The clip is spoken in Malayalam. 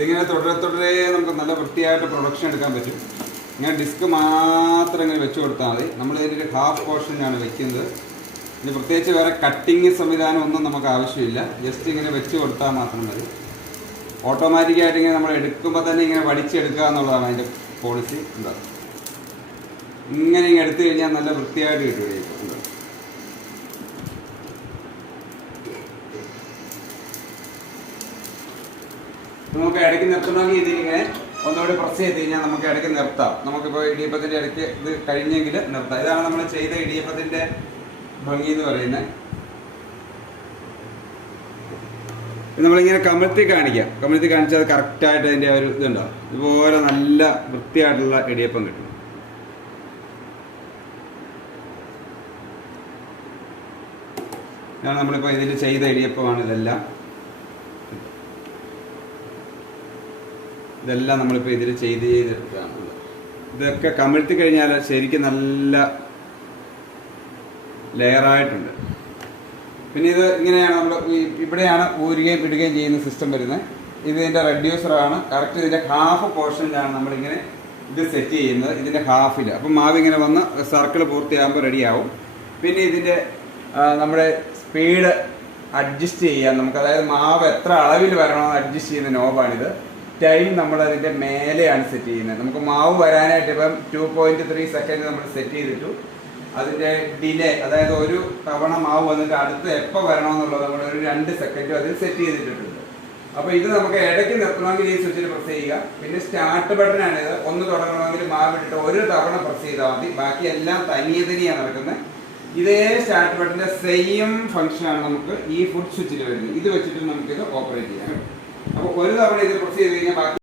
ഇതിങ്ങനെ തുടരെ നമുക്ക് നല്ല വൃത്തിയായിട്ട് പ്രൊഡക്ഷൻ എടുക്കാൻ പറ്റും. ഇങ്ങനെ ഡിസ്ക് മാത്രം ഇങ്ങനെ വെച്ച് കൊടുത്താൽ മതി. നമ്മൾ ഇതിൻ്റെ ഒരു ഹാഫ് പോർഷനാണ് വെക്കുന്നത്. ഇനി പ്രത്യേകിച്ച് വേറെ കട്ടിങ് സംവിധാനം ഒന്നും നമുക്ക് ആവശ്യമില്ല. ജസ്റ്റ് ഇങ്ങനെ വെച്ച് കൊടുത്താൽ മാത്രം മതി. ഓട്ടോമാറ്റിക്കായിട്ട് ഇങ്ങനെ നമ്മൾ എടുക്കുമ്പോൾ തന്നെ ഇങ്ങനെ വടിച്ചെടുക്കുക എന്നുള്ളതാണ് അതിൻ്റെ പോളിസി. എന്താ ഇങ്ങനെ എടുത്തു കഴിഞ്ഞാൽ നല്ല വൃത്തിയായിട്ട് കിട്ടും. നമുക്ക് ഇടയ്ക്ക് നിർത്തണമെങ്കിൽ ഇതിലിങ്ങനെ ഒന്നുകൂടി പ്രസ് ചെയ്ത് കഴിഞ്ഞാൽ നമുക്ക് ഇടയ്ക്ക് നിർത്താം. നമുക്കിപ്പോൾ ഇടിയപ്പത്തിൻ്റെ ഇടയ്ക്ക് ഇത് കഴിഞ്ഞെങ്കിൽ നിർത്താം. ഇതാണ് നമ്മൾ ചെയ്ത ഇടിയപ്പത്തിൻ്റെ ഭംഗി എന്ന് പറയുന്നത്. നമ്മളിങ്ങനെ കമഴ്ത്തി കാണിച്ചാൽ അത് കറക്റ്റായിട്ട് അതിൻ്റെ ഒരു ഇതുണ്ടാവും. ഇതുപോലെ നല്ല വൃത്തിയായിട്ടുള്ള ഇടിയപ്പം കിട്ടും. ഇതാണ് നമ്മളിപ്പോൾ ഇതിൽ ചെയ്ത ഇടിയപ്പമാണ്. ഇതെല്ലാം നമ്മളിപ്പോൾ ഇതിൽ ചെയ്തെടുക്കുകയാണ്. ഇതൊക്കെ കമഴ്ത്തി കഴിഞ്ഞാൽ ശരിക്കും നല്ല ലെയറായിട്ടുണ്ട്. പിന്നെ ഇത് ഇങ്ങനെയാണ് നമ്മൾ ഇവിടെയാണ് ഊരുകയും ഇടുകയും ചെയ്യുന്ന സിസ്റ്റം വരുന്നത്. ഇതിൻ്റെ റെഡ്യൂസറാണ്. കറക്റ്റ് ഇതിൻ്റെ ഹാഫ് പോർഷനിലാണ് നമ്മളിങ്ങനെ ഇത് സെറ്റ് ചെയ്യുന്നത്. ഇതിൻ്റെ ഹാഫിൽ അപ്പം മാവ് ഇങ്ങനെ വന്ന് സർക്കിൾ പൂർത്തിയാകുമ്പോൾ റെഡിയാവും. പിന്നെ ഇതിൻ്റെ നമ്മുടെ സ്പീഡ് അഡ്ജസ്റ്റ് ചെയ്യാൻ നമുക്ക്, അതായത് മാവ് എത്ര അളവിൽ വരണമെന്ന് അഡ്ജസ്റ്റ് ചെയ്യുന്ന നോബാണിത്. ടൈം നമ്മളതിൻ്റെ മേലെയാണ് സെറ്റ് ചെയ്യുന്നത്. നമുക്ക് മാവ് വരാനായിട്ട് ഇപ്പം 2.3 സെക്കൻഡ് നമ്മൾ സെറ്റ് ചെയ്തിട്ടു. അതിൻ്റെ ഡിലേ, അതായത് ഒരു തവണ മാവ് വന്നിട്ട് അടുത്ത് എപ്പോൾ വരണമെന്നുള്ളത് നമ്മൾ ഒരു 2 സെക്കൻഡ് അതിൽ സെറ്റ് ചെയ്തിട്ടുണ്ട്. അപ്പോൾ ഇത് നമുക്ക് ഇടയ്ക്ക് നിർത്തണമെങ്കിൽ ഈ സ്വിച്ചിൽ പ്രസ് ചെയ്യുക. പിന്നെ സ്റ്റാർട്ട് ബട്ടനാണിത്. ഒന്ന് തുടങ്ങണമെങ്കിൽ മാവ് ഇട്ടിട്ട് ഒരു തവണ പ്രസ് ചെയ്താൽ മതി. ബാക്കി എല്ലാം തനിയാണ് നടക്കുന്നത്. ഇതേ സ്റ്റാർട്ട് ബട്ടൻ്റെ സെയിം ഫംഗ്ഷനാണ് നമുക്ക് ഈ ഫുഡ് സ്വിച്ചിൽ വരുന്നത്. ഇത് വെച്ചിട്ട് നമുക്കിത് ഓപ്പറേറ്റ് ചെയ്യാം. അപ്പോൾ ഒരു തവണ ഇത് പ്രസ് ചെയ്ത് കഴിഞ്ഞാൽ ബാക്കി